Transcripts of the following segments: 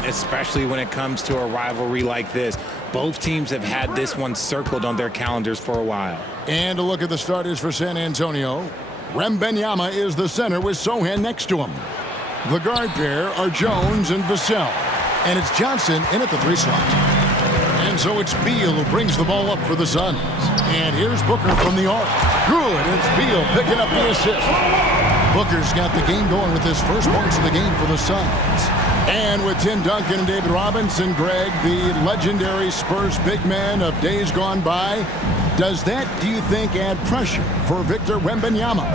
important, especially when it comes to a rivalry like this. Both teams have had this one circled on their calendars for a while. And a look at the starters for San Antonio. Wembanyama is the center with Sochan next to him. The guard pair are Jones and Vassell. And it's Johnson in at the 3 slot. And so it's Beal who brings the ball up for the Suns. And here's Booker from the arc. Good. It's Beal picking up the assist. Booker's got the game going with his first points of the game for the Suns. And with Tim Duncan and David Robinson, Greg, the legendary Spurs big man of days gone by, does that, do you think, add pressure for Victor Wembanyama?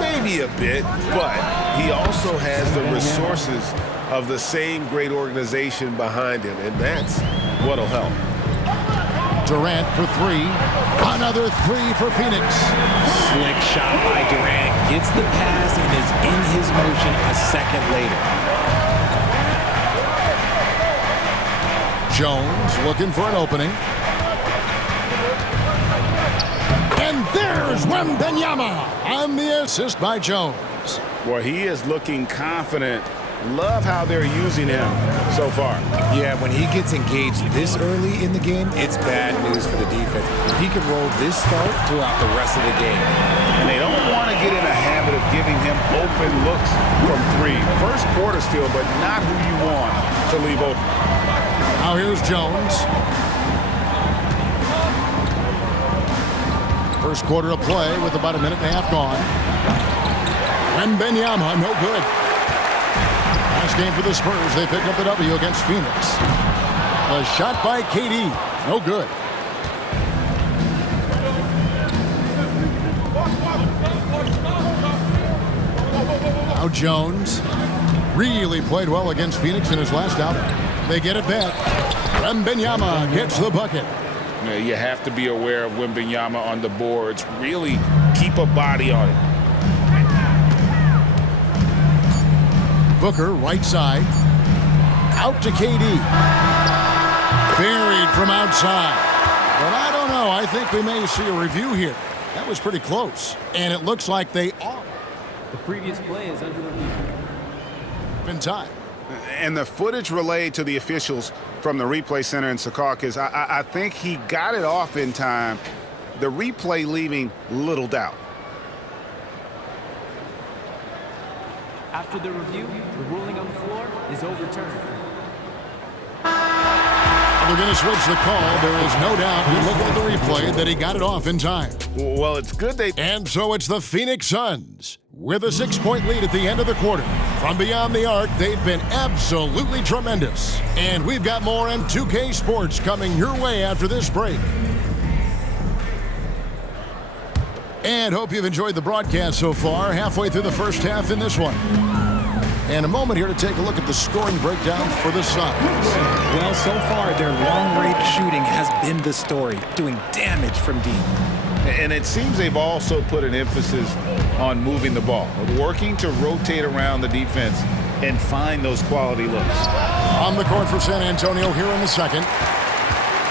Maybe a bit, but he also has the resources of the same great organization behind him, and that's what'll help. Durant for 3. Another 3 for Phoenix. Slick shot by Durant. Gets the pass and is in his motion a second later. Jones looking for an opening. And there's Wembanyama on the assist by Jones. Well, he is looking confident. Love how they're using him so far. Yeah, when he gets engaged this early in the game, it's bad news for the defense. He can roll this start throughout the rest of the game. And they don't want to get in a habit of giving him open looks from 3. First quarter still, but not who you want to leave open. Now here's Jones. First quarter of play with about a minute and a half gone. Wembanyama, no good. Last game for the Spurs, they pick up the W against Phoenix. A shot by KD, no good. Now Jones really played well against Phoenix in his last outing. They get it back. Wembanyama gets the bucket. You have to be aware of Wembanyama on the boards. Really keep a body on it. Booker, right side. Out to KD. Buried from outside. But I don't know. I think we may see a review here. That was pretty close. And it looks like they are. The previous play is under review. In time. And the footage relayed to the officials from the replay center in Secaucus, I think he got it off in time. The replay leaving little doubt. After the review, the ruling on the floor is overturned. They're going to switch the call. There is no doubt, you look at the replay, that he got it off in time. Well, it's good they... And so it's the Phoenix Suns with a 6-point lead at the end of the quarter. From beyond the arc, they've been absolutely tremendous. And we've got more M2K Sports coming your way after this break. And hope you've enjoyed the broadcast so far, halfway through the first half in this one. And a moment here to take a look at the scoring breakdown for the Suns. Well, so far, their long-range shooting has been the story, doing damage from deep. And it seems they've also put an emphasis on moving the ball, working to rotate around the defense and find those quality looks. On the court for San Antonio here in the second.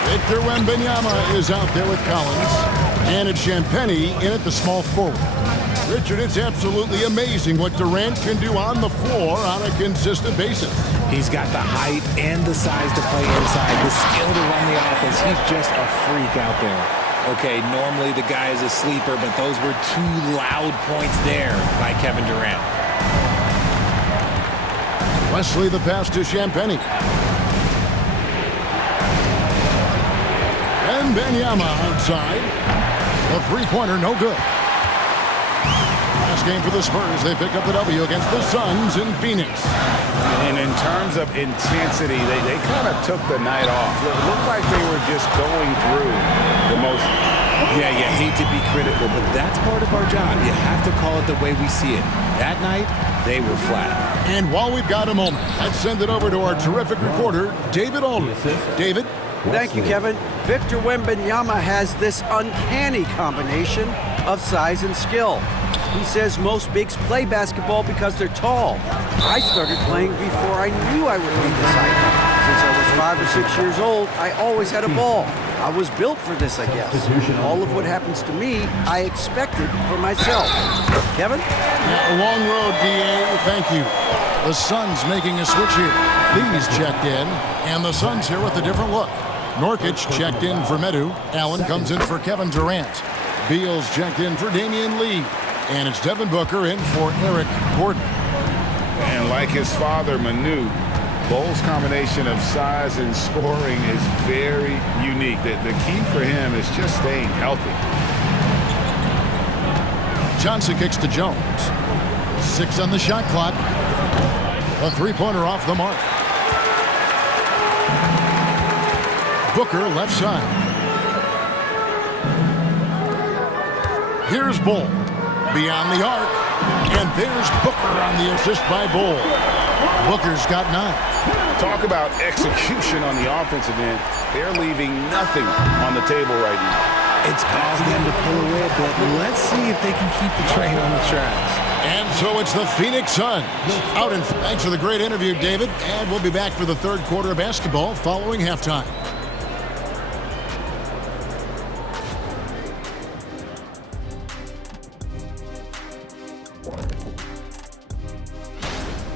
Victor Wembanyama is out there with Collins. And it's Champagnie in at the small forward. Richard, it's absolutely amazing what Durant can do on the floor on a consistent basis. He's got the height and the size to play inside, the skill to run the offense. He's just a freak out there. Okay, normally the guy is a sleeper, but those were 2 loud points there by Kevin Durant. Wesley the pass to Champagnie. And Wembanyama outside. The 3-pointer, no good. Last game for the Spurs, they pick up the W against the Suns in Phoenix. And in terms of intensity, they kind of took the night off. It looked like they were just going through the motion. Yeah, you hate to be critical, but that's part of our job. You have to call it the way we see it. That night, they were flat. And while we've got a moment, let's send it over to our terrific reporter, David Aldridge. David? Thank you, Kevin. Victor Wembanyama has this uncanny combination of size and skill. He says most bigs play basketball because they're tall. I started playing before I knew I would be this height. Since I was 5 or 6 years old, I always had a ball. I was built for this, I guess. All of what happens to me, I expected for myself. Kevin? Yeah, a long road, D.A. Thank you. The Suns making a switch here. These checked in, and the Suns here with a different look. Nurkic checked in for Medu. Allen comes in for Kevin Durant. Beal's checked in for Damian Lee. And it's Devin Booker in for Eric Gordon. And like his father, Manu, Bull's combination of size and scoring is very unique. The key for him is just staying healthy. Johnson kicks to Jones. 6 on the shot clock. A three-pointer off the mark. Booker left side. Here's Bull. Beyond the arc. And there's Booker on the assist by Bull. Booker's got 9. Talk about execution on the offensive end. They're leaving nothing on the table right now. It's caused them to pull away a bit. Let's see if they can keep the train on the tracks. And so it's the Phoenix Suns out in. Thanks for the great interview, David. And we'll be back for the third quarter of basketball following halftime.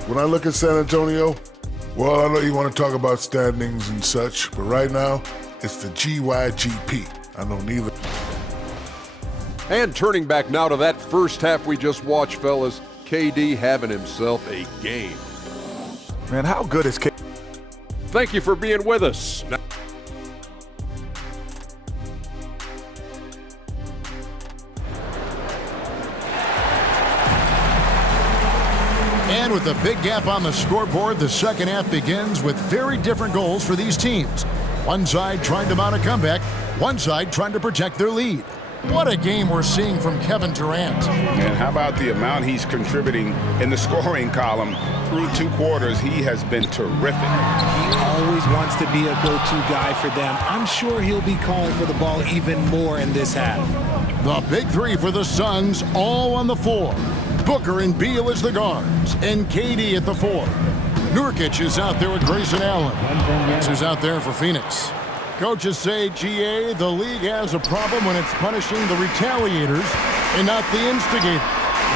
When I look at San Antonio, well, I know you want to talk about standings and such, but right now, it's the GYGP. I know neither. And turning back now to that first half we just watched, fellas, KD having himself a game. Man, how good is KD? Thank you for being with us. And with a big gap on the scoreboard, the second half begins with very different goals for these teams. One side trying to mount a comeback, one side trying to protect their lead. What a game we're seeing from Kevin Durant. And how about the amount he's contributing in the scoring column through 2 quarters? He has been terrific. He always wants to be a go-to guy for them. I'm sure he'll be calling for the ball even more in this half. The big 3 for the Suns, all on the floor. Booker and Beal as the guards, and KD at the 4. Nurkic is out there with Grayson Allen. Who's out there for Phoenix. Coaches say, GA, the league has a problem when it's punishing the retaliators and not the instigators.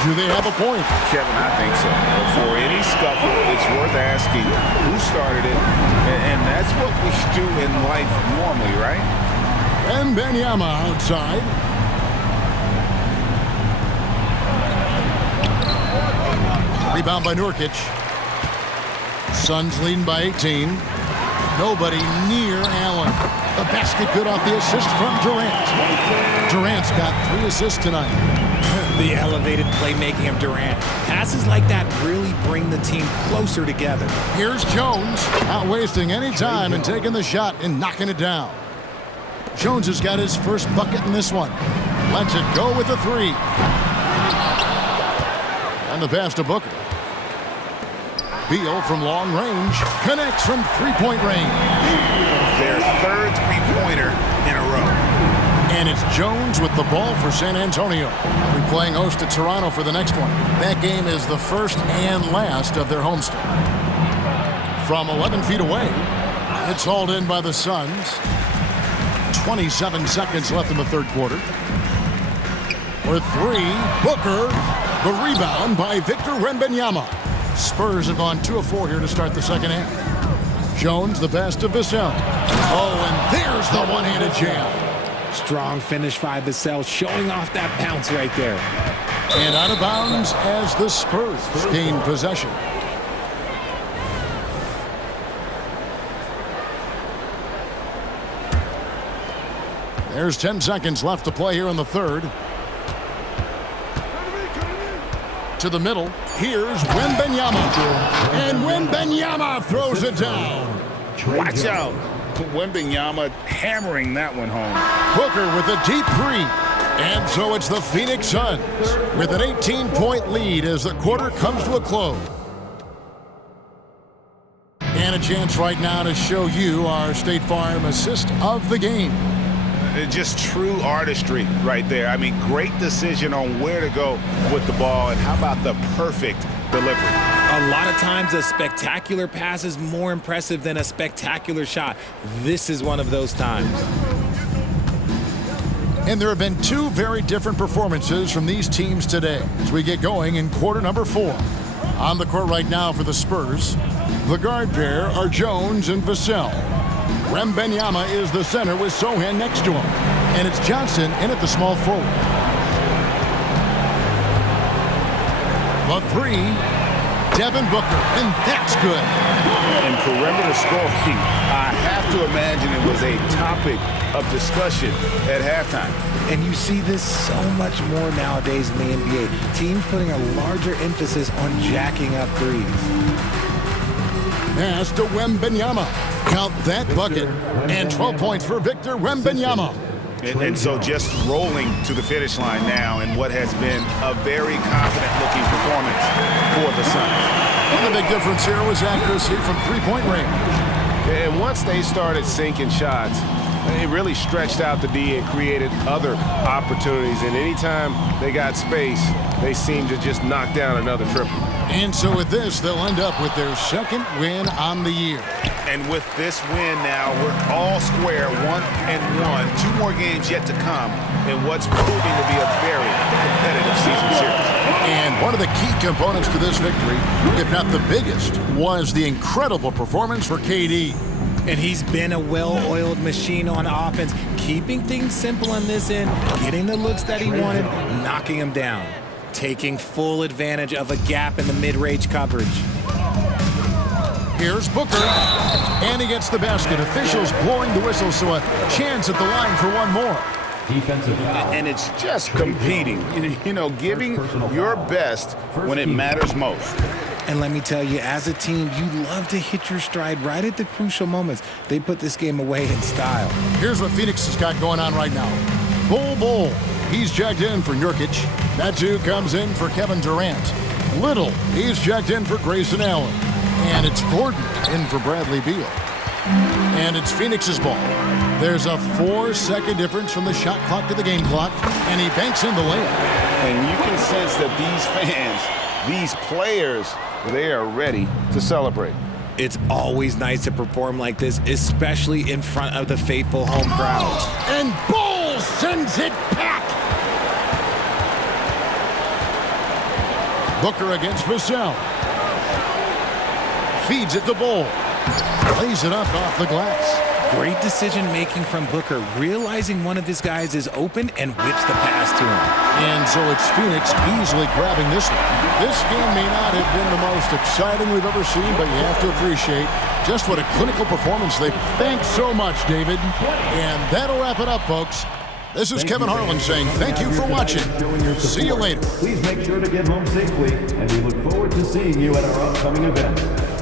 Do they have a point? Kevin, I think so. For any scuffle, it's worth asking who started it, and that's what we do in life normally, right? Wembanyama outside. Rebound by Nurkic. Suns leading by 18. Nobody near Allen. The basket good off the assist from Durant. Durant's got 3 assists tonight. The elevated playmaking of Durant. Passes like that really bring the team closer together. Here's Jones, not wasting any time and taking the shot and knocking it down. Jones has got his first bucket in this one. Lets it go with a 3. And the pass to Booker. Beal from long range connects from three-point range. Their third three-pointer in a row. And it's Jones with the ball for San Antonio. They'll be playing host to Toronto for the next one. That game is the first and last of their homestand. From 11 feet away, it's hauled in by the Suns. 27 seconds left in the third quarter. For 3, Booker. The rebound by Victor Wembanyama. Spurs have gone 2 of 4 here to start the second half. Jones, the pass to Vassell. Oh, and there's the one-handed jam. Strong finish by Vassell, showing off that bounce right there. And out of bounds as the Spurs gain possession. There's 10 seconds left to play here in the third. To the middle. Here's Wembanyama. And Wembanyama throws it down. Watch out. Wembanyama hammering that one home. Booker with a deep 3. And so it's the Phoenix Suns with an 18-point lead as the quarter comes to a close. And a chance right now to show you our State Farm assist of the game. Just true artistry right there. I mean, great decision on where to go with the ball, and how about the perfect delivery? A lot of times a spectacular pass is more impressive than a spectacular shot. This is one of those times. And there have been 2 very different performances from these teams today as we get going in quarter number 4. On the court right now for the Spurs, The guard pair are Jones and Vassell. Wembanyama is the center with Sochan next to him. And it's Johnson in at the small forward. The three, Devin Booker, and that's good. And perimeter scoring, I have to imagine it was a topic of discussion at halftime. And you see this so much more nowadays in the NBA. Teams putting a larger emphasis on jacking up threes. Pass to Wembanyama. Count that bucket. And 12 points for Victor Wembanyama. And so just rolling to the finish line now in what has been a very confident-looking performance for the Suns. And the big difference here was accuracy from three-point range. And once they started sinking shots, it really stretched out the D and created other opportunities. And anytime they got space, they seemed to just knock down another triple. And so with this, they'll end up with their second win on the year. And with this win now, we're all square, 1-1. 2 more games yet to come in what's proving to be a very competitive season series. And one of the key components to this victory, if not the biggest, was the incredible performance for KD. And he's been a well-oiled machine on offense, keeping things simple on this end, getting the looks that he wanted, knocking them down, taking full advantage of a gap in the mid-range coverage. Here's Booker, and he gets the basket. Officials blowing the whistle, so a chance at the line for one more. Defensive foul. And it's just competing, giving your best when it matters most. And let me tell you, as a team, you love to hit your stride right at the crucial moments. They put this game away in style. Here's what Phoenix has got going on right now. Bull. He's checked in for Nurkic. Natu comes in for Kevin Durant. Little, he's checked in for Grayson Allen. And it's Gordon in for Bradley Beal. And it's Phoenix's ball. There's a 4-second difference from the shot clock to the game clock, and he banks in the layup. And you can sense that these fans, these players, they are ready to celebrate. It's always nice to perform like this, especially in front of the faithful home crowd. And Bull sends it back. Booker against Vassell. Feeds it to Bull. Lays it up off the glass. Great decision-making from Booker, realizing one of his guys is open and whips the pass to him. And so it's Phoenix easily grabbing this one. This game may not have been the most exciting we've ever seen, but you have to appreciate just what a clinical performance they've. Thanks so much, David. And that'll wrap it up, folks. This is Kevin Harlan saying thank you for watching. See you later. Please make sure to get home safely, and we look forward to seeing you at our upcoming event.